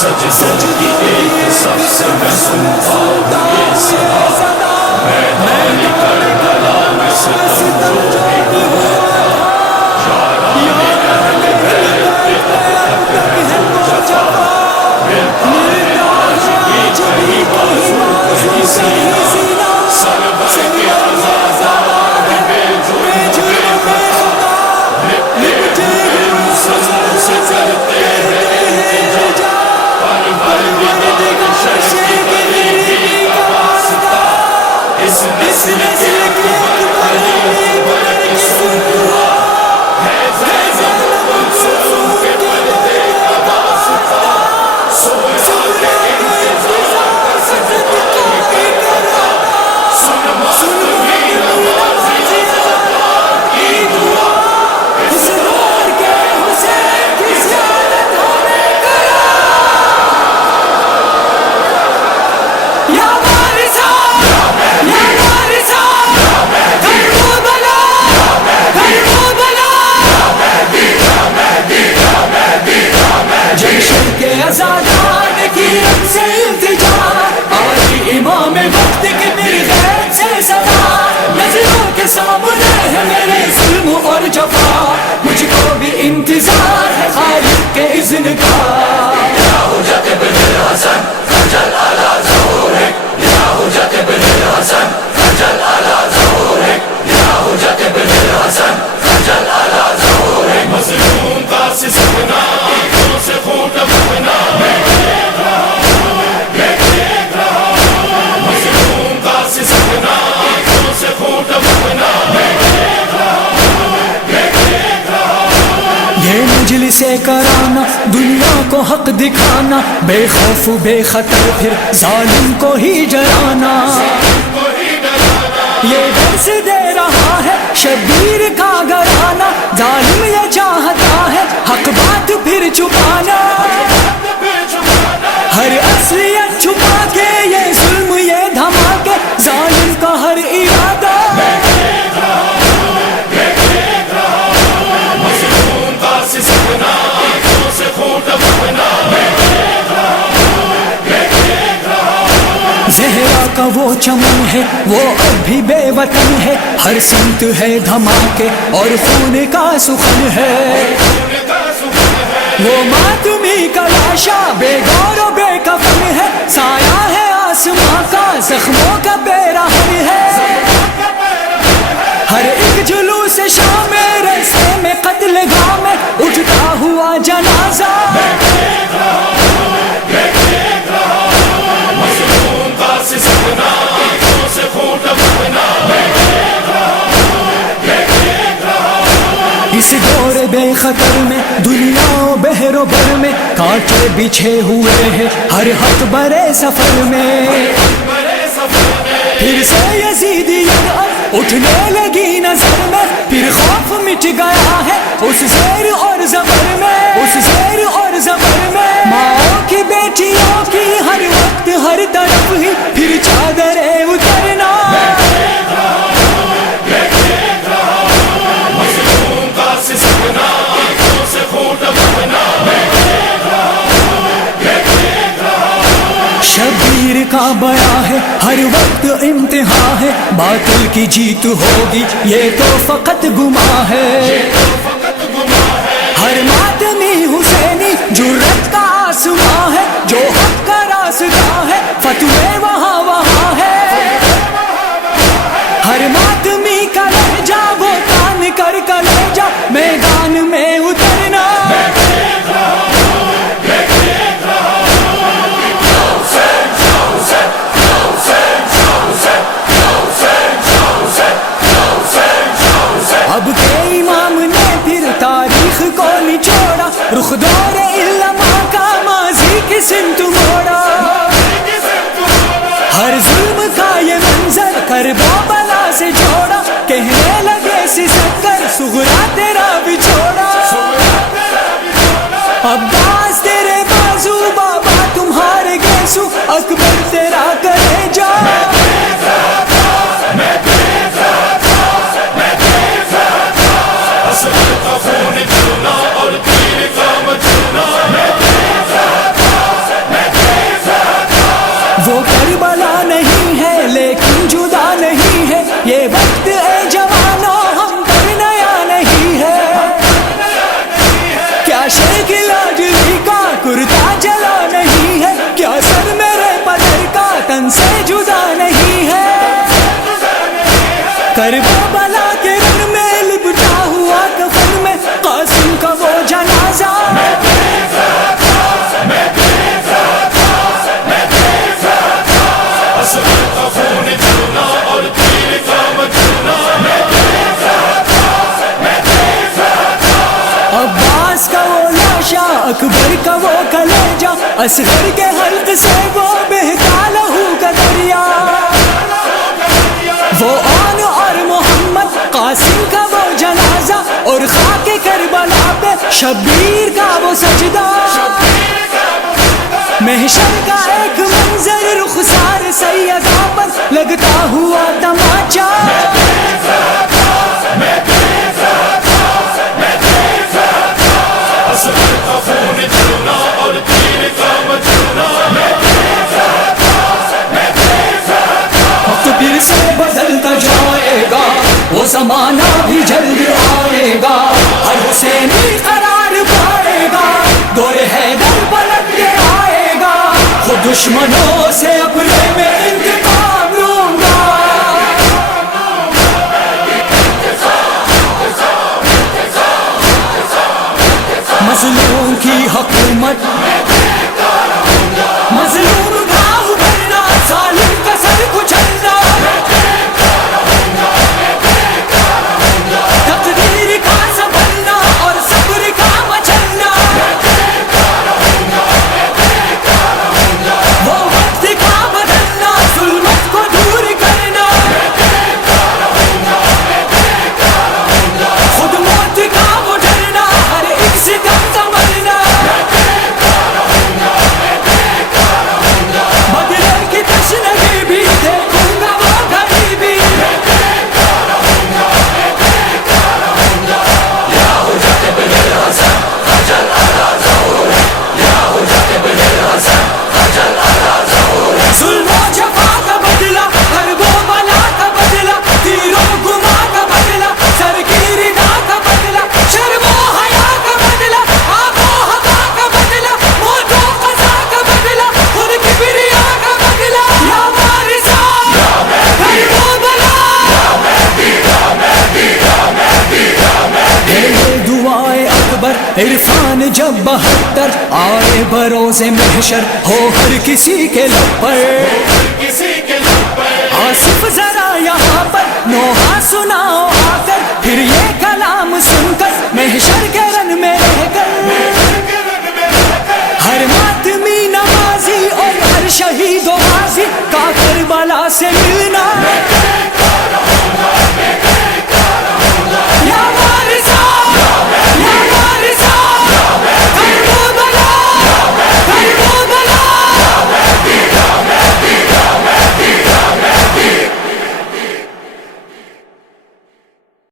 سجدوں کی ایک صف سے میں سنتا ہوں یہ صدا، میدان کربلا میں ستم جو بھی ہوا تھا، یاران اہل بیت پہ اب تک ہے وہ جفا، ملتا ہے آج بھی کہیں بازو کہیں سینہ، سرور کے عزازار بے جرم بے خطا، لپٹے ہوئے سزوں سے کرتے ہیں التجا، پروردگار شیخ غریبی کا واسطہ، اس نسل کے اکبر علی اکبر کی سنوا، ہے زینب کلثوم کے پردے کا واسطہ، سہرا کے انتظار کا صدقہ کے کرا، سن ماتمی نوازی عطار کی دعا، اس دور کے حسین کی زیارت ہمیں کرا، یا وارثا یا وارثا کربلا کربلا، جشن کے عزادار کی رب سے التجا، آئی امام وقت کے میری غیب سے صدا، نظروں کے سامنے ہے میرے ظلم اور جفا، مجھ کو بھی انتظار ہے خالق کے اذن کا، یا حجت ابن الحسن خجل علی ظہورک، یا حجت ابن الحسن خجل علی ظہورک، یا حجت ابن الحسن خجل علی ظہورک، مظلوم کا سسکنا آنکھوں سے خون ٹپکنا، میں دیکھ رہا ہوں میں دیکھ رہا ہوں، مظلوم کا سسکنا آنکھوں سے خون ٹپکنا، میں دیکھ رہا ہوں میں دیکھ رہا ہوں، یہ مجلس کرانا دنیا کو حق دکھانا، بے خوف بے خطر پھر ظالم کو ہی ڈرانا، یہ درس دے رہا ہے شبیر کا گھرانہ، ظالم یہ چاہتا ہے حق بات پھر چھپانا، ہر اصلیت چھپا کے یہ ظلم یہ دھماکے، ظالم کا ہر ارادہ زہرا کا وہ چمن ہے وہ اب بھی بے وطن ہے، ہر سمت ہے دھماکے اور خون کا سخن ہے، وہ ماتمی کا لاشا بے گور و بے کفن ہے، سایہ ہے آسماں کا زخموں کا پیراہن ہے، ہر ایک جلوس شام رستے میں قتل گاہ میں اٹھتا ہوا جنازہ، اس دور بے خطر میں دنیا و بحر و بر میں کانٹے بچھے ہوئے ہیں ہر حق برے سفر میں، پھر سے یزیدیت اب اٹھنے لگی نظر میں، پھر خوف مٹ گیا ہے اس زیر اور زبر میں، اس زیر اور زبر میں، ماں کی بیٹیوں کی ہر وقت ہر طرف ہی پھر چادریں اترنا، شبیر کا بیان ہے ہر وقت امتحان ہے، باطل کی جیت ہوگی یہ تو فقط گماں ہے، ہر ماتمی حسینی جرت کا آسماں ہے، جو حق کا راستہ ہے فتوے وہاں وہاں ہے، ہر ماتمی کا لہجہ وہ تان کر کلیجہ میدان میں اترنا، اب کے امام نے پھر تاریخ کو نچوڑا، رخ دور علماء کا ماضی کی سمت موڑا، ہر ظلم کا یہ منظر کربلا سے جوڑا، کہنے لگے سسک کر صغرا تیرا بچھوڑا، عباس تیرے بازو بابا تمہارے گیسو، اکبر تیرا کرے جا، کربلا کے رن میں لپٹا ہوا کفن میں قاسم کا وہ جنازہ. عباس کا وہ لاشا، اکبر کا وہ کلیجہ، اصغر کے حلق سے وہ بہتا لہو کا دریا. وہ آن اور محمد قاسم کا وہ جنازہ، اور خاک کربلا پہ شبیر کا وہ سجدہ. محشر کا ایک منظر رخسار سیدہ پر لگتا ہوا تماچا. پھر سے بدلتا جائے گا وہ زمانہ بھی جلد آئے گا. ہر حسینی قرار پائے گا، دور حیدر پلٹ کے آئے گا. خود دشمنوں سے اپنے میں انتقام لوں گا. مظلوم کی حکومت، مظلوم کا ابھرنا، ظالم کا سر کچلنا، تقدیر کا سنبھلنا اور صبر کا مچلنا. وہ وقت کا بدلنا، ظلمت کو دور کرنا، خود موت کا وہ ڈرنا، ہر ایک ستم سنبھلنا. بدلے کی تشنگی بھی دیکھوں گا وہ غریبی. ظلم و جفا کا بدلہ، حرب و بلا کا بدلہ، تیر و گما کا بدلہ، سر کی ردا کا بدلہ، شرم و حیا کا بدلہ، آب و ہوا کا بدلہ، موت و قضا کا بدلہ، خود کبریا کا بدلہ. یا وارثا حرب و بلا، یہ دعائے اکبر عرفان جب 72 آئے بروز محشر ہو ہر کسی کے لب پر. آصف ذرا یہاں پر نوحہ سناؤ آ کر، پھر یہ کلام سن کر محشر کے رن میں رہ کر. ہر ماتمی نمازی اور ہر شہید و